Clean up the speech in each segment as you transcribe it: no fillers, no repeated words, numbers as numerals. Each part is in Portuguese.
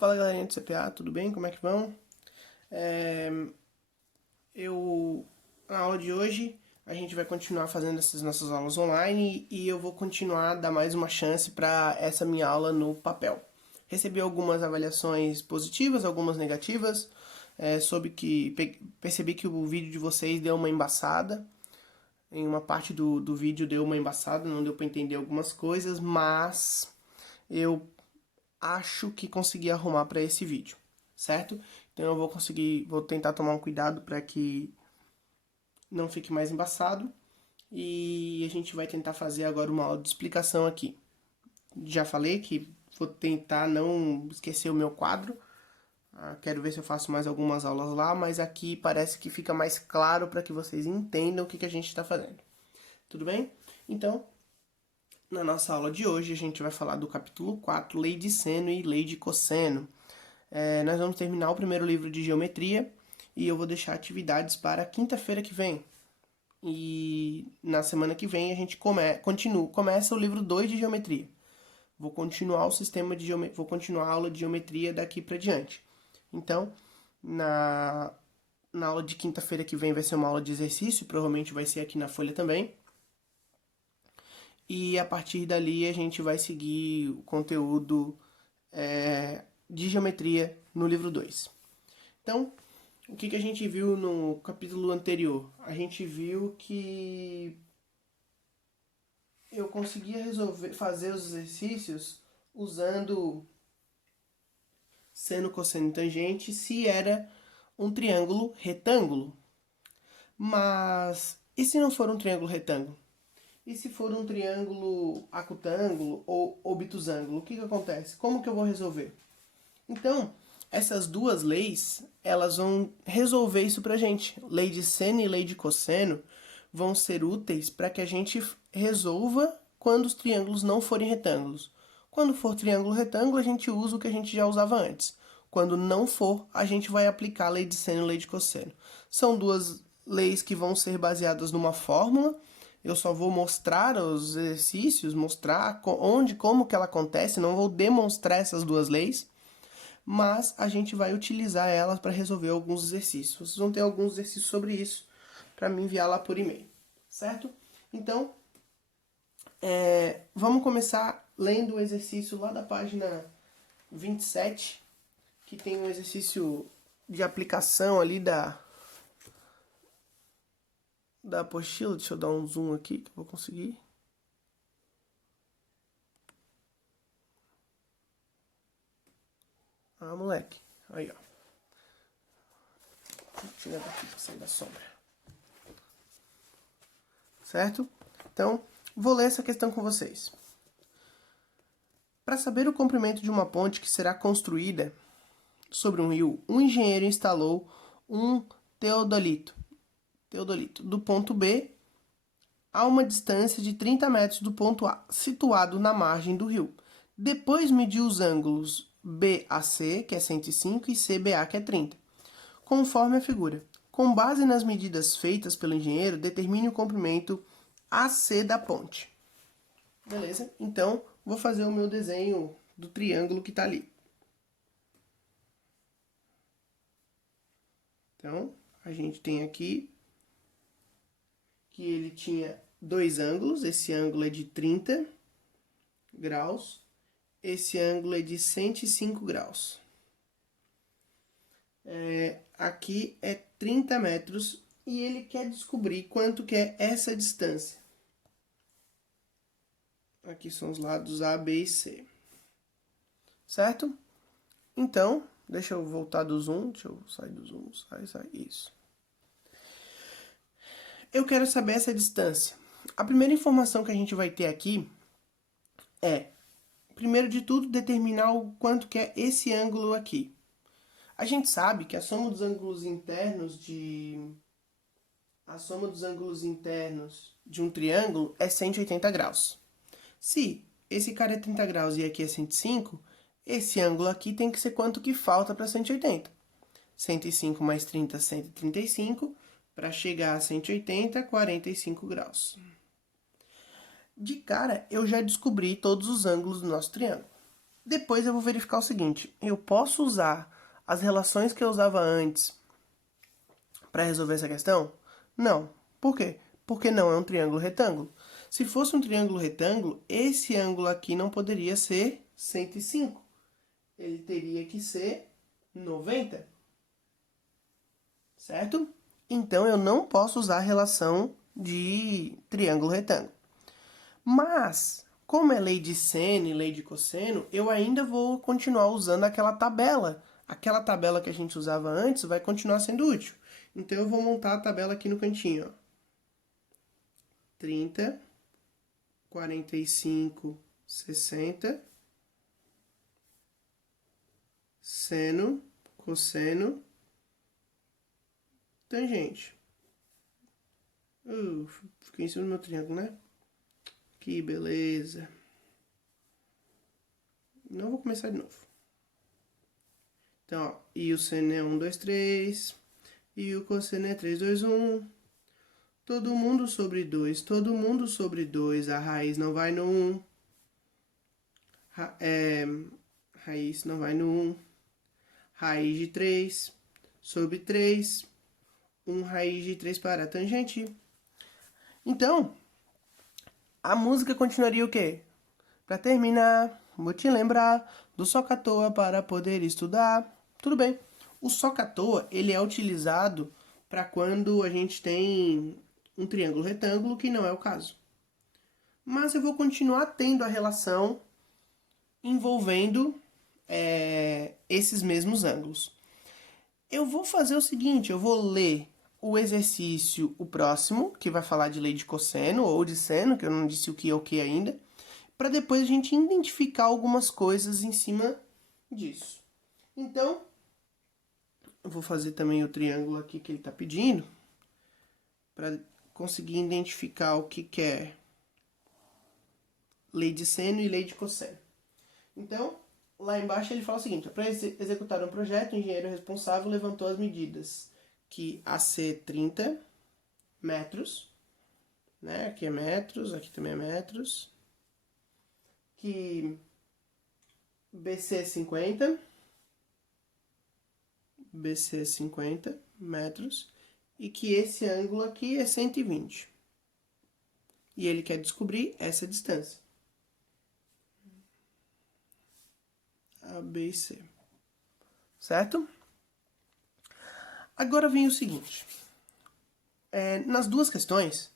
Fala galerinha do CPA, tudo bem? Como é que vão? É, na aula de hoje, a gente vai continuar fazendo essas nossas aulas online e eu vou continuar a dar mais uma chance para essa minha aula no papel. Recebi algumas avaliações positivas, algumas negativas, percebi que o vídeo de vocês deu uma embaçada. Em uma parte do vídeo deu uma embaçada, não deu para entender algumas coisas, mas eu acho que consegui arrumar para esse vídeo, certo? Então eu vou tentar tomar um cuidado para que não fique mais embaçado e a gente vai tentar fazer agora uma aula de explicação aqui. Já falei que vou tentar não esquecer o meu quadro. Quero ver se eu faço mais algumas aulas lá, mas aqui parece que fica mais claro para que vocês entendam o que a gente está fazendo. Tudo bem? Então, na nossa aula de hoje, a gente vai falar do capítulo 4, Lei de Seno e Lei de Cosseno. Nós vamos terminar o primeiro livro de geometria e eu vou deixar atividades para quinta-feira que vem. E na semana que vem a gente começa o livro 2 de geometria. Vou continuar vou continuar a aula de geometria daqui para diante. Então, na aula de quinta-feira que vem vai ser uma aula de exercício, provavelmente vai ser aqui na folha também. E a partir dali a gente vai seguir o conteúdo de geometria no livro 2. Então, o que a gente viu no capítulo anterior? A gente viu que eu conseguia fazer os exercícios usando seno, cosseno e tangente se era um triângulo retângulo. Mas e se não for um triângulo retângulo? E se for um triângulo acutângulo ou obtusângulo? O que acontece? Como que eu vou resolver? Então, essas duas leis, elas vão resolver isso pra gente. Lei de seno e lei de cosseno vão ser úteis para que a gente resolva quando os triângulos não forem retângulos. Quando for triângulo retângulo, a gente usa o que a gente já usava antes. Quando não for, a gente vai aplicar a lei de seno e lei de cosseno. São duas leis que vão ser baseadas numa fórmula. Eu só vou mostrar os exercícios, mostrar como que ela acontece, não vou demonstrar essas duas leis, mas a gente vai utilizar elas para resolver alguns exercícios. Vocês vão ter alguns exercícios sobre isso para me enviar lá por e-mail, certo? Então, vamos começar lendo o exercício lá da página 27, que tem um exercício de aplicação ali da apostila. Deixa eu dar um zoom aqui que eu vou conseguir. Ah, moleque. Aí, ó. Vou tirar daqui pra sair da sombra. Certo? Então, vou ler essa questão com vocês. Para saber o comprimento de uma ponte que será construída sobre um rio, um engenheiro instalou um teodolito do ponto B a uma distância de 30 metros do ponto A, situado na margem do rio. Depois mediu os ângulos BAC, que é 105, e CBA, que é 30, conforme a figura. Com base nas medidas feitas pelo engenheiro, determine o comprimento AC da ponte. Beleza? Então, vou fazer o meu desenho do triângulo que está ali. Então, a gente tem aqui que ele tinha dois ângulos. Esse ângulo é de 30 graus. Esse ângulo é de 105 graus. Aqui é 30 metros e ele quer descobrir quanto que é essa distância. Aqui são os lados A, B e C. Certo? Então, deixa eu voltar do zoom. Deixa eu sair do zoom. Sai. Isso. Eu quero saber essa distância. A primeira informação que a gente vai ter aqui é, primeiro de tudo, determinar o quanto que é esse ângulo aqui. A gente sabe que a soma dos ângulos internos de um triângulo é 180 graus. Se esse cara é 30 graus e aqui é 105, esse ângulo aqui tem que ser quanto que falta para 180. 105 mais 30, 135. Para chegar a 180, 45 graus. De cara, eu já descobri todos os ângulos do nosso triângulo. Depois eu vou verificar o seguinte, eu posso usar as relações que eu usava antes para resolver essa questão? Não. Por quê? Porque não é um triângulo retângulo. Se fosse um triângulo retângulo, esse ângulo aqui não poderia ser 105. Ele teria que ser 90. Certo? Então eu não posso usar a relação de triângulo retângulo. Mas, como é lei de seno e lei de cosseno, eu ainda vou continuar usando aquela tabela. Aquela tabela que a gente usava antes vai continuar sendo útil. Então eu vou montar a tabela aqui no cantinho. Ó. 30, 45, 60, seno, cosseno, tangente. Fiquei em cima do meu triângulo, né? Que beleza. Não vou começar de novo. Então, ó, e o seno é 1, 2, 3. E o cosseno é 3, 2, 1. Todo mundo sobre 2. Todo mundo sobre 2. A raiz não vai no 1. Raiz não vai no 1. Raiz de 3 sobre 3. 1 raiz de 3 para a tangente. Então, a música continuaria o quê? Para terminar, vou te lembrar do soca à toa para poder estudar. Tudo bem. O soca à toa, ele é utilizado para quando a gente tem um triângulo retângulo, que não é o caso. Mas eu vou continuar tendo a relação envolvendo esses mesmos ângulos. Eu vou fazer o seguinte, eu vou ler o exercício, o próximo, que vai falar de lei de cosseno ou de seno, que eu não disse o que é o que ainda, para depois a gente identificar algumas coisas em cima disso. Então, eu vou fazer também o triângulo aqui que ele está pedindo, para conseguir identificar o que é lei de seno e lei de cosseno. Então, lá embaixo ele fala o seguinte, para executar um projeto, o engenheiro responsável levantou as medidas que AC 30 metros, né? Aqui é metros, aqui também é metros, que BC 50 metros, e que esse ângulo aqui é 120. E ele quer descobrir essa distância. A, B e C. Certo? Agora vem o seguinte. Nas duas questões,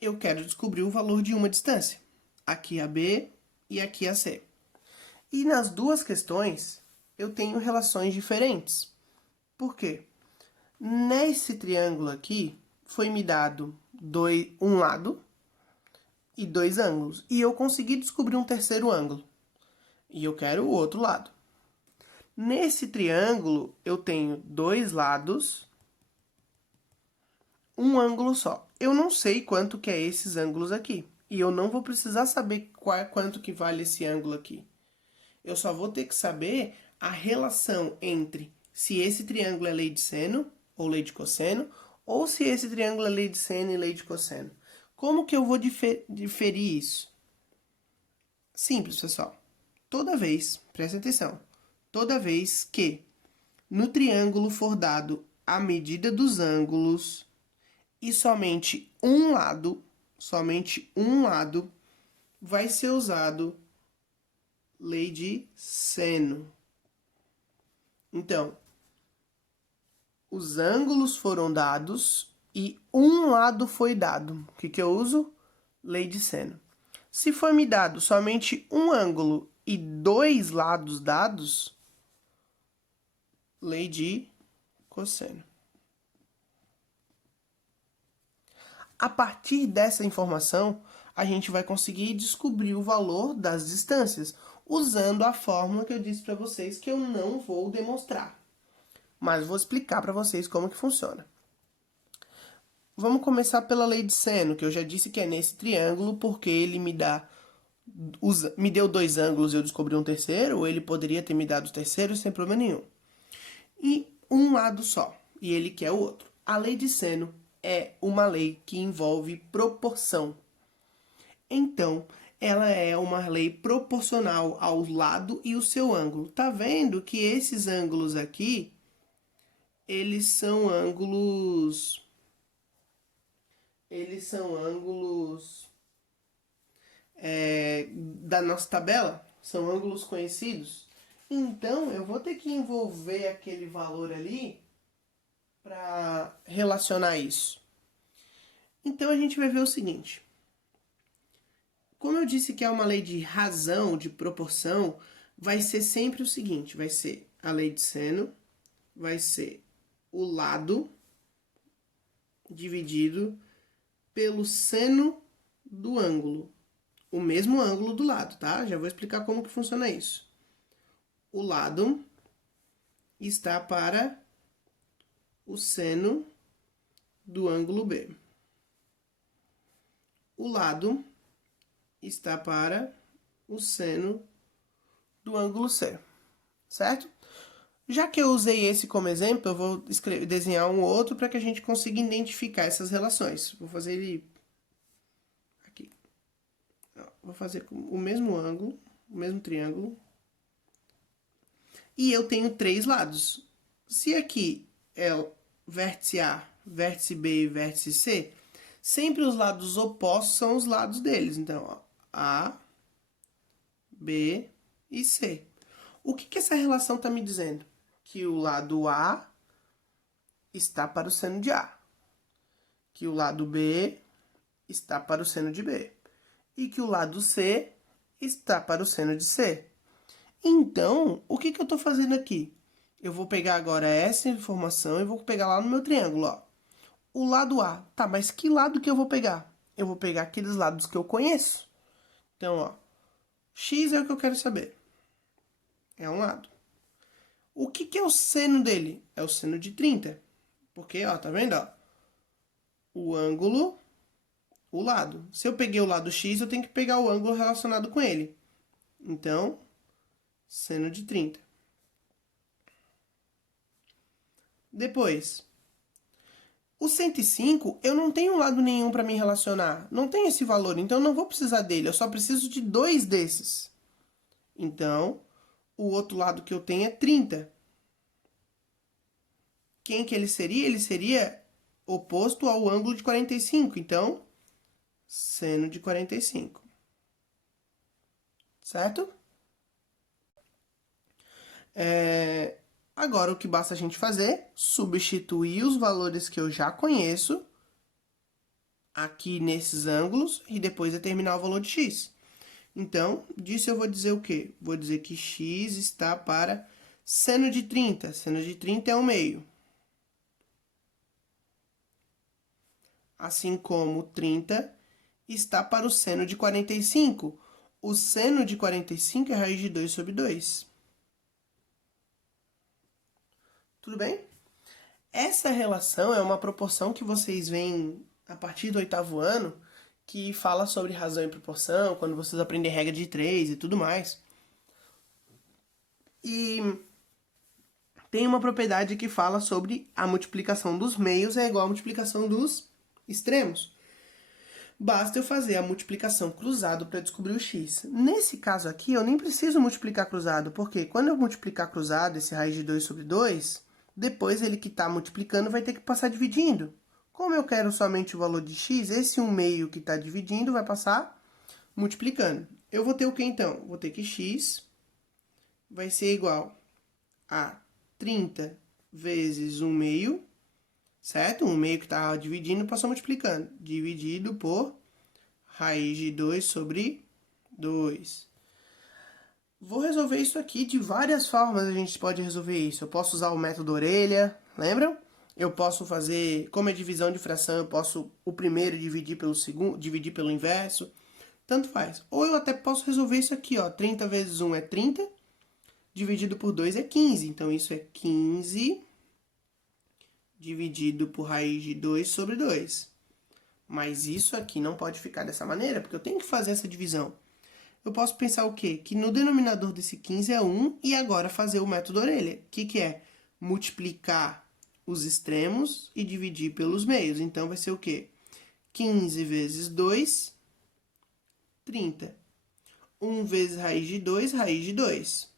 eu quero descobrir o valor de uma distância. Aqui a B e aqui a C. E nas duas questões, eu tenho relações diferentes. Por quê? Nesse triângulo aqui, foi me dado um lado e 2 ângulos. E eu consegui descobrir um terceiro ângulo. E eu quero o outro lado. Nesse triângulo, eu tenho 2 lados, um ângulo só. Eu não sei quanto que é esses ângulos aqui. E eu não vou precisar saber quanto que vale esse ângulo aqui. Eu só vou ter que saber a relação entre se esse triângulo é lei de seno ou lei de cosseno, ou se esse triângulo é lei de seno e lei de cosseno. Como que eu vou diferir isso? Simples, pessoal. Toda vez, presta atenção, toda vez que no triângulo for dado a medida dos ângulos e somente um lado vai ser usado lei de seno. Então, os ângulos foram dados e um lado foi dado. O que eu uso? Lei de seno. Se for me dado somente um ângulo e 2 lados dados, lei de cosseno. A partir dessa informação, a gente vai conseguir descobrir o valor das distâncias, usando a fórmula que eu disse para vocês que eu não vou demonstrar. Mas vou explicar para vocês como que funciona. Vamos começar pela lei de seno, que eu já disse que é nesse triângulo, porque ele me deu 2 ângulos e eu descobri um terceiro, ou ele poderia ter me dado o terceiro sem problema nenhum. E um lado só, e ele quer o outro. A lei de seno é uma lei que envolve proporção. Então, ela é uma lei proporcional ao lado e o seu ângulo. Tá vendo que esses ângulos aqui, eles são ângulos da nossa tabela, são ângulos conhecidos. Então, eu vou ter que envolver aquele valor ali para relacionar isso. Então, a gente vai ver o seguinte. Como eu disse que é uma lei de razão, de proporção, vai ser sempre o seguinte, vai ser a lei de seno, vai ser o lado dividido pelo seno do ângulo. O mesmo ângulo do lado, tá? Já vou explicar como que funciona isso. O lado está para o seno do ângulo B. O lado está para o seno do ângulo C, certo? Já que eu usei esse como exemplo, eu vou desenhar um outro para que a gente consiga identificar essas relações. Vou fazer ele aqui. Vou fazer com o mesmo ângulo, o mesmo triângulo. E eu tenho 3 lados. Se aqui é o vértice A, vértice B e vértice C, sempre os lados opostos são os lados deles. Então, ó, A, B e C. O que essa relação está me dizendo? Que o lado A está para o seno de A, que o lado B está para o seno de B e que o lado C está para o seno de C. Então, o que eu estou fazendo aqui? Eu vou pegar agora essa informação e vou pegar lá no meu triângulo, ó. O lado A, tá, mas que lado que eu vou pegar? Eu vou pegar aqueles lados que eu conheço. Então, ó, X é o que eu quero saber. É um lado. O que é o seno dele? É o seno de 30. Porque, ó, tá vendo, ó? O ângulo, o lado. Se eu peguei o lado X, eu tenho que pegar o ângulo relacionado com ele. Então, seno de 30. Depois, o 105, eu não tenho lado nenhum para me relacionar. Não tem esse valor, então eu não vou precisar dele. Eu só preciso de 2 desses. Então, o outro lado que eu tenho é 30. Quem que ele seria? Ele seria oposto ao ângulo de 45. Então, seno de 45. Certo? Agora, o que basta a gente fazer? Substituir os valores que eu já conheço aqui nesses ângulos e depois determinar o valor de x. Então, disso eu vou dizer o quê? Vou dizer que x está para seno de 30. Seno de 30 é 1/2. Assim como 30 está para o seno de 45. O seno de 45 é raiz de 2 sobre 2. Tudo bem? Essa relação é uma proporção que vocês veem a partir do 8º ano, que fala sobre razão e proporção, quando vocês aprendem regra de 3 e tudo mais. E tem uma propriedade que fala sobre a multiplicação dos meios é igual à multiplicação dos extremos. Basta eu fazer a multiplicação cruzado para descobrir o x. Nesse caso aqui, eu nem preciso multiplicar cruzado, porque quando eu multiplicar cruzado, esse raiz de 2 sobre 2, depois ele que está multiplicando vai ter que passar dividindo. Como eu quero somente o valor de x, esse 1/2 que está dividindo vai passar multiplicando. Eu vou ter o que então? Vou ter que x vai ser igual a 30 vezes 1/2, certo? 1/2 que está dividindo passou multiplicando. Dividido por raiz de 2 sobre 2. Vou resolver isso aqui de várias formas. A gente pode resolver isso. Eu posso usar o método orelha, lembram? Eu posso fazer, como é divisão de fração, eu posso o primeiro dividir pelo segundo, dividir pelo inverso. Tanto faz. Ou eu até posso resolver isso aqui, ó. 30 vezes 1 é 30, dividido por 2 é 15. Então, isso é 15 dividido por raiz de 2 sobre 2. Mas isso aqui não pode ficar dessa maneira, porque eu tenho que fazer essa divisão. Eu posso pensar o quê? Que no denominador desse 15 é 1 e agora fazer o método orelha. O que é? Multiplicar os extremos e dividir pelos meios. Então, vai ser o quê? 15 vezes 2, 30. 1 vezes raiz de 2, raiz de 2.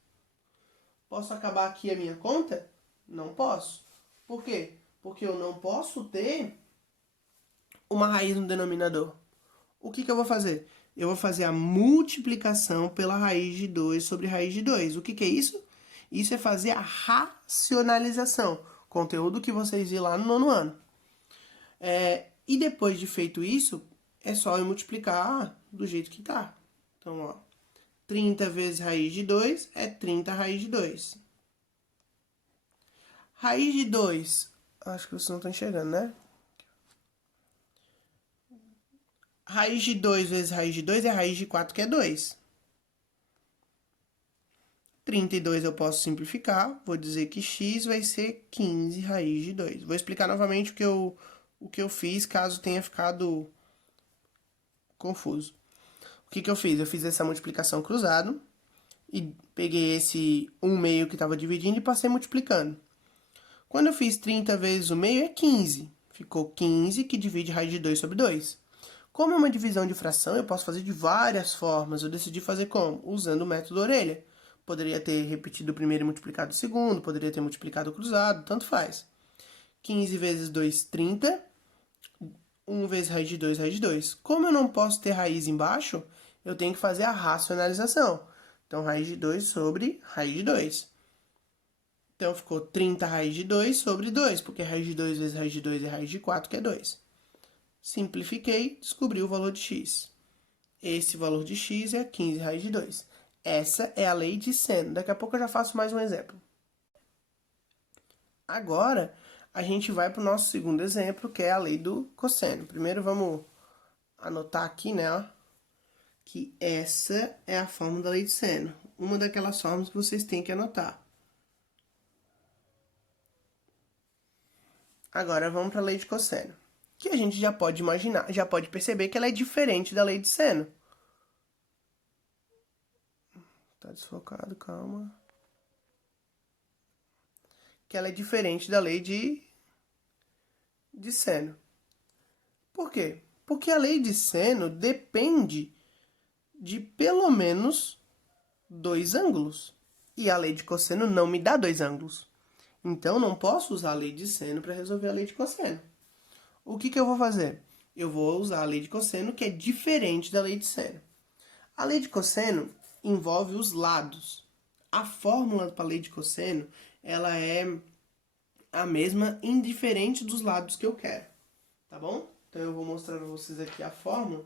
Posso acabar aqui a minha conta? Não posso. Por quê? Porque eu não posso ter uma raiz no denominador. O que eu vou fazer? Eu vou fazer a multiplicação pela raiz de 2 sobre raiz de 2. O que é isso? Isso é fazer a racionalização. Conteúdo que vocês viram lá no nono ano. E depois de feito isso, é só eu multiplicar do jeito que tá. Então, ó, 30 vezes raiz de 2 é 30 raiz de 2. Raiz de 2, acho que vocês não estão enxergando, né? Raiz de 2 vezes raiz de 2 é raiz de 4, que é 2. 32 eu posso simplificar, vou dizer que x vai ser 15 raiz de 2. Vou explicar novamente o que eu fiz, caso tenha ficado confuso. O que eu fiz? Eu fiz essa multiplicação cruzado e peguei esse 1 meio que estava dividindo e passei multiplicando. Quando eu fiz 30 vezes o meio é 15. Ficou 15 que divide raiz de 2 sobre 2. Como é uma divisão de fração, eu posso fazer de várias formas. Eu decidi fazer como? Usando o método orelha. Poderia ter repetido o primeiro e multiplicado o segundo, poderia ter multiplicado o cruzado, tanto faz. 15 vezes 2, 30. 1 vezes raiz de 2, raiz de 2. Como eu não posso ter raiz embaixo, eu tenho que fazer a racionalização. Então, raiz de 2 sobre raiz de 2. Então, ficou 30 raiz de 2 sobre 2, porque raiz de 2 vezes raiz de 2 é raiz de 4, que é 2. Simplifiquei, descobri o valor de x. Esse valor de x é 15 raiz de 2. Essa é a lei de seno. Daqui a pouco eu já faço mais um exemplo. Agora, a gente vai para o nosso segundo exemplo, que é a lei do cosseno. Primeiro, vamos anotar aqui, né, ó, que essa é a fórmula da lei de seno. Uma daquelas fórmulas que vocês têm que anotar. Agora, vamos para a lei de cosseno, que a gente já pode imaginar, já pode perceber que ela é diferente da lei de seno. Tá desfocado, calma. Que ela é diferente da lei de seno. Por quê? Porque a lei de seno depende de pelo menos 2 ângulos. E a lei de cosseno não me dá 2 ângulos. Então, não posso usar a lei de seno para resolver a lei de cosseno. O que eu vou fazer? Eu vou usar a lei de cosseno, que é diferente da lei de seno. A lei de cosseno envolve os lados. A fórmula para a lei de cosseno, ela é a mesma indiferente dos lados que eu quero. Tá bom? Então, eu vou mostrar para vocês aqui a fórmula,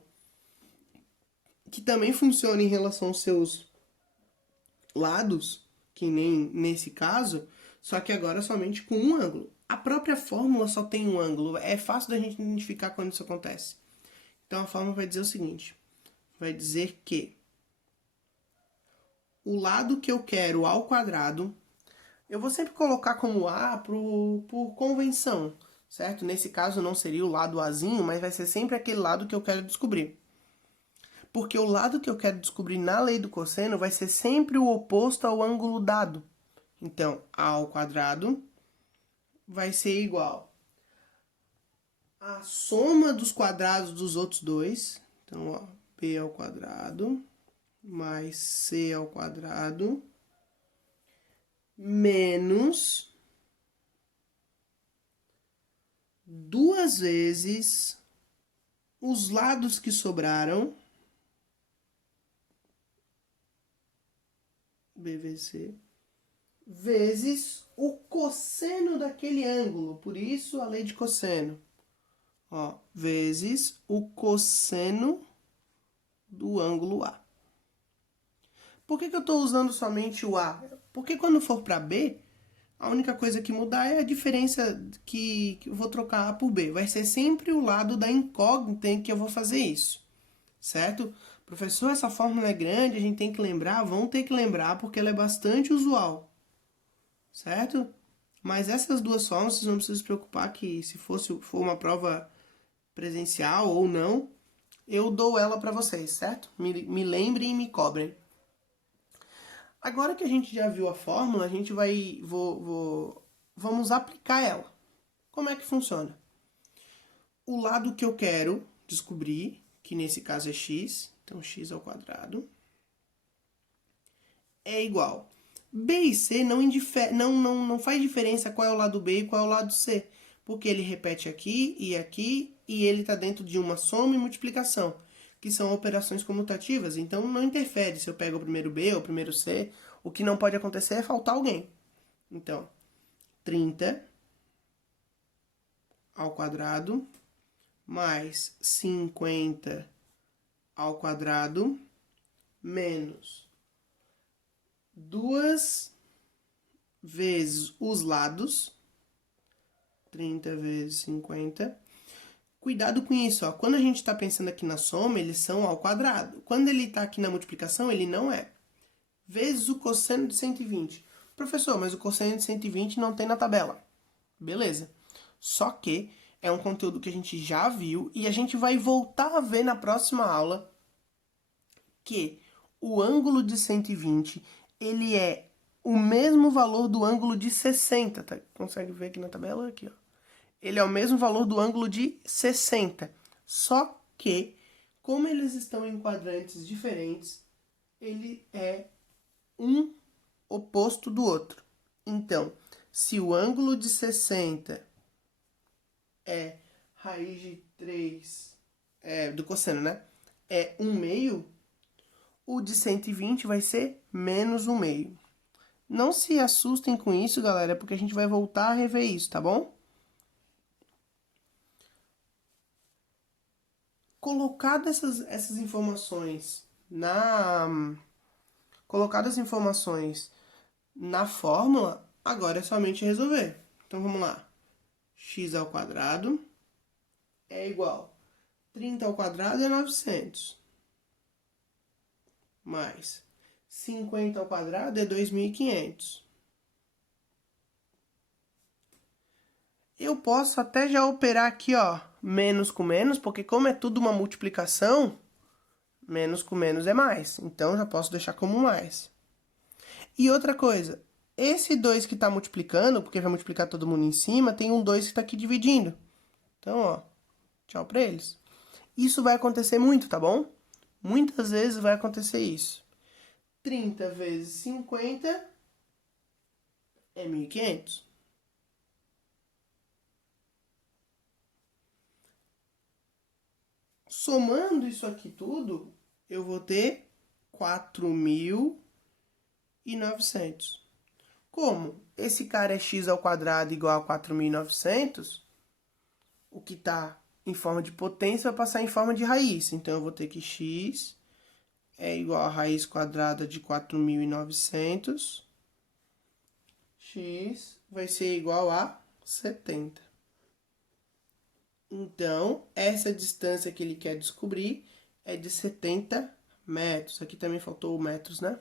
que também funciona em relação aos seus lados, que nem nesse caso, só que agora somente com um ângulo. A própria fórmula só tem um ângulo, é fácil da gente identificar quando isso acontece. Então a fórmula vai dizer o seguinte, vai dizer que o lado que eu quero ao quadrado, eu vou sempre colocar como A por convenção, certo? Nesse caso não seria o lado Azinho, mas vai ser sempre aquele lado que eu quero descobrir. Porque o lado que eu quero descobrir na lei do cosseno vai ser sempre o oposto ao ângulo dado. Então, A ao quadrado vai ser igual a soma dos quadrados dos outros dois. Então, ó, B ao quadrado mais C ao quadrado menos 2 vezes os lados que sobraram, B vezes C, vezes o cosseno daquele ângulo. Por isso, a lei de cosseno. Ó, vezes o cosseno do ângulo A. Por que eu estou usando somente o A? Porque quando for para B, a única coisa que mudar é a diferença que eu vou trocar A por B. Vai ser sempre o lado da incógnita em que eu vou fazer isso. Certo? Professor, essa fórmula é grande, a gente tem que lembrar? Vão ter que lembrar porque ela é bastante usual. Certo? Mas essas duas fórmulas, vocês não precisam se preocupar que se for uma prova presencial ou não, eu dou ela para vocês, certo? Me lembrem e me cobrem. Agora que a gente já viu a fórmula, a gente vamos aplicar ela. Como é que funciona? O lado que eu quero descobrir, que nesse caso é x, então x ao quadrado, é igual. B e C não faz diferença qual é o lado B e qual é o lado C, porque ele repete aqui, e ele está dentro de uma soma e multiplicação, que são operações comutativas, então não interfere se eu pego o primeiro B ou o primeiro C. O que não pode acontecer é faltar alguém. Então, 30 ao quadrado mais 50 ao quadrado menos 2 vezes os lados, 30 vezes 50. Cuidado com isso, ó. Quando a gente está pensando aqui na soma, eles são ao quadrado. Quando ele está aqui na multiplicação, ele não é. Vezes o cosseno de 120. Professor, mas o cosseno de 120 não tem na tabela. Beleza. Só que é um conteúdo que a gente já viu e a gente vai voltar a ver na próxima aula que o ângulo de 120, ele é o mesmo valor do ângulo de 60, tá? Consegue ver aqui na tabela? Aqui, ó. Ele é o mesmo valor do ângulo de 60. Só que, como eles estão em quadrantes diferentes, ele é um oposto do outro. Então, se o ângulo de 60 é raiz de 3 do cosseno, né? É 1/2, o de 120 vai ser menos 1/2. Não se assustem com isso, galera, porque a gente vai voltar a rever isso, tá bom? Colocadas essas informações na fórmula, agora é somente resolver. Então vamos lá. X ao quadrado é igual 30 ao quadrado é 900. Mais 50 ao quadrado é 2.500. Eu posso até já operar aqui, ó, menos com menos, porque como é tudo uma multiplicação, menos com menos é mais. Então, já posso deixar como mais. E outra coisa, esse 2 que está multiplicando, porque vai multiplicar todo mundo em cima, tem um 2 que está aqui dividindo. Então, ó, tchau para eles. Isso vai acontecer muito, tá bom? Muitas vezes vai acontecer isso. 30 vezes 50 é 1.500. Somando isso aqui tudo, eu vou ter 4.900. Como esse cara é x ao quadrado igual a 4.900, o que está em forma de potência vai passar em forma de raiz. Então, eu vou ter que x é igual a raiz quadrada de 4.900. X vai ser igual a 70. Então, essa distância que ele quer descobrir é de 70 metros. Aqui também faltou metros, né?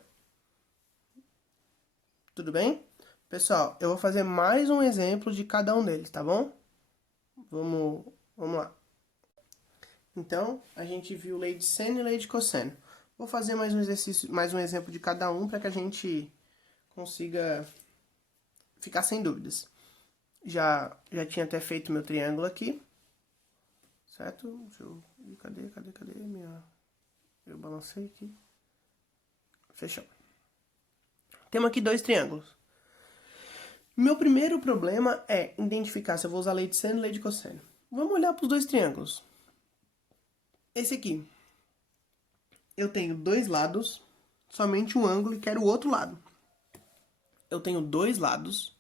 Tudo bem? Pessoal, eu vou fazer mais um exemplo de cada um deles, tá bom? Vamos lá. Então, a gente viu lei de seno e lei de cosseno. Vou fazer mais um exercício, mais um exemplo de cada um para que a gente consiga ficar sem dúvidas. Já tinha até feito meu triângulo aqui. Certo? Deixa eu... Cadê? Eu balancei aqui. Fechou. Temos aqui 2 triângulos. Meu primeiro problema é identificar se eu vou usar lei de seno e lei de cosseno. Vamos olhar para os 2 triângulos. Esse aqui. Eu tenho 2 lados, somente um ângulo e quero o outro lado. Eu tenho 2 lados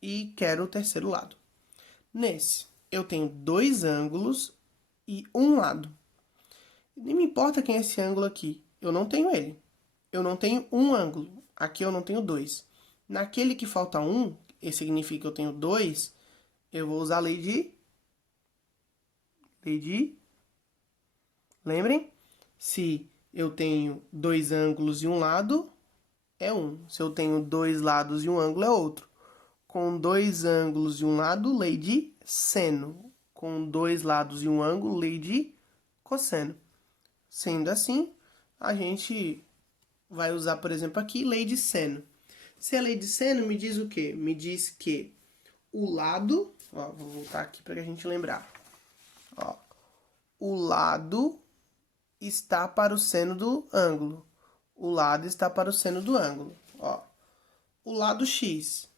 e quero o terceiro lado. Nesse, eu tenho 2 ângulos e um lado. Nem me importa quem é esse ângulo aqui. Eu não tenho ele. Eu não tenho um ângulo. Aqui eu não tenho 2. Naquele que falta 1, esse significa que eu tenho 2, eu vou usar a lei de... Lembrem? Se eu tenho 2 ângulos e um lado, é 1. Se eu tenho 2 lados e um ângulo, é outro. Com 2 ângulos e um lado, lei de seno. Com 2 lados e um ângulo, lei de cosseno. Sendo assim, a gente vai usar, por exemplo, aqui, lei de seno. Se a lei de seno me diz o quê? Me diz que o lado... Ó, vou voltar aqui para a gente lembrar. Ó, o lado está para o seno do ângulo. o lado está para o seno do ângulo. Ó, o lado x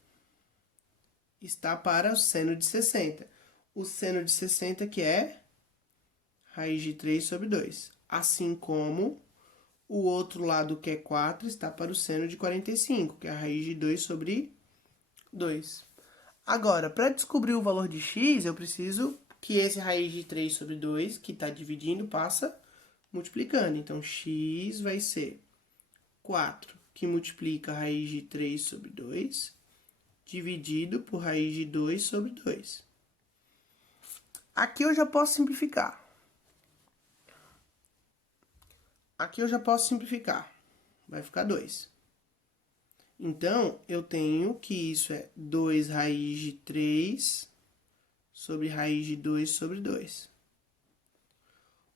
está para o seno de 60. O seno de 60 que é raiz de 3 sobre 2. Assim como o outro lado que é 4 está para o seno de 45, que é a raiz de 2 sobre 2. Agora, para descobrir o valor de x, eu preciso que esse raiz de 3 sobre 2, que está dividindo, passa multiplicando. Então, x vai ser 4, que multiplica a raiz de 3 sobre 2, dividido por raiz de 2 sobre 2. Aqui eu já posso simplificar. Vai ficar 2. Então, eu tenho que isso é 2 raiz de 3 sobre raiz de 2 sobre 2.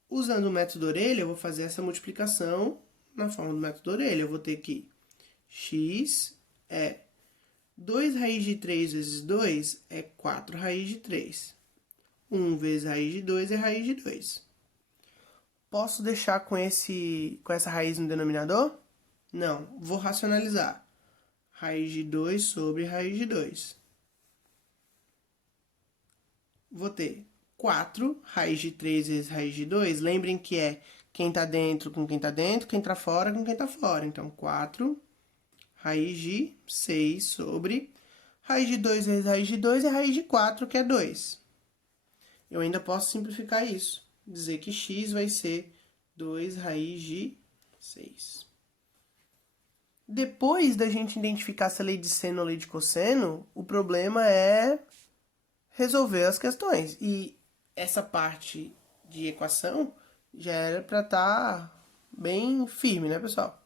Usando o método orelha, eu vou fazer essa multiplicação na forma do método orelha. Eu vou ter que x é 2 raiz de 3 vezes 2 é 4 raiz de 3. 1 vezes raiz de 2 é raiz de 2. Posso deixar com essa raiz no denominador? Não, vou racionalizar. Raiz de 2 sobre raiz de 2. Vou ter 4 raiz de 3 vezes raiz de 2. Lembrem que é quem está dentro com quem está dentro, quem está fora com quem está fora. Então, 4 raiz de 6 sobre raiz de 2 vezes raiz de 2 é raiz de 4, que é 2. Eu ainda posso simplificar isso. Dizer que x vai ser 2 raiz de 6. Depois da gente identificar essa lei de seno ou lei de cosseno, o problema é resolver as questões. E essa parte de equação já era para estar bem firme, né, pessoal?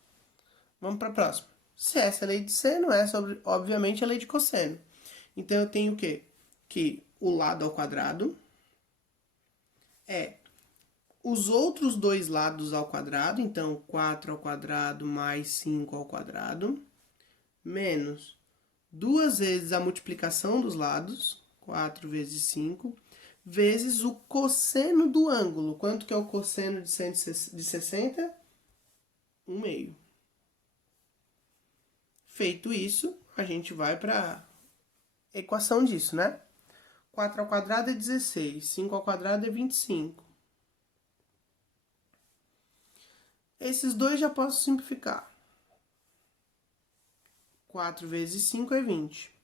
Vamos para a próxima. Se essa é a lei de seno, essa, obviamente, é a lei de cosseno. Então, eu tenho o quê? Que o lado ao quadrado é os outros dois lados ao quadrado, então 4 ao quadrado mais 5 ao quadrado, menos 2 vezes a multiplicação dos lados, 4 vezes 5, vezes o cosseno do ângulo. Quanto que é o cosseno de 60? 1/2. Feito isso, a gente vai para a equação disso, né? 4 ao quadrado é 16, 5 ao quadrado é 25. Esses dois já posso simplificar. 4 vezes 5 é 20.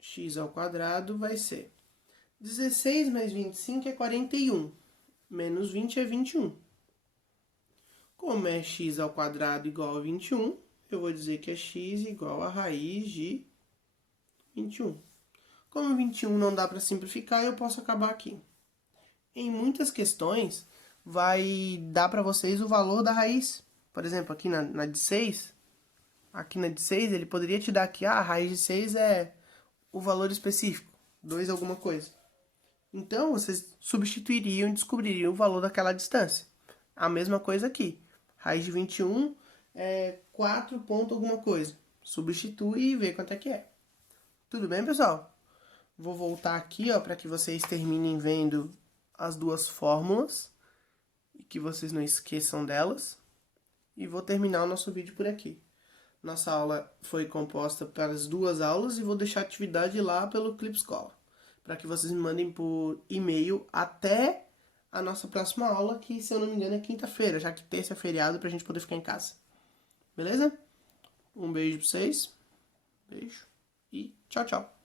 X ao quadrado vai ser 16 mais 25 é 41. Menos 20 é 21. Como é x ao quadrado igual a 21, eu vou dizer que é x igual a raiz de 21. Como 21 não dá para simplificar, eu posso acabar aqui. Em muitas questões, vai dar para vocês o valor da raiz. Por exemplo, aqui na de 6, ele poderia te dar aqui, a raiz de 6 é o valor específico, 2 alguma coisa. Então, vocês substituiriam e descobririam o valor daquela distância. A mesma coisa aqui. Raiz de 21 é 4 ponto alguma coisa. Substitui e vê quanto é que é. Tudo bem, pessoal? Vou voltar aqui, para que vocês terminem vendo as duas fórmulas e que vocês não esqueçam delas. E vou terminar o nosso vídeo por aqui. Nossa aula foi composta pelas duas aulas e vou deixar a atividade lá pelo Clip Escola, para que vocês me mandem por e-mail até a nossa próxima aula, que, se eu não me engano, é quinta-feira, já que terça é feriado, para a gente poder ficar em casa. Beleza? Um beijo para vocês. Beijo. E tchau, tchau.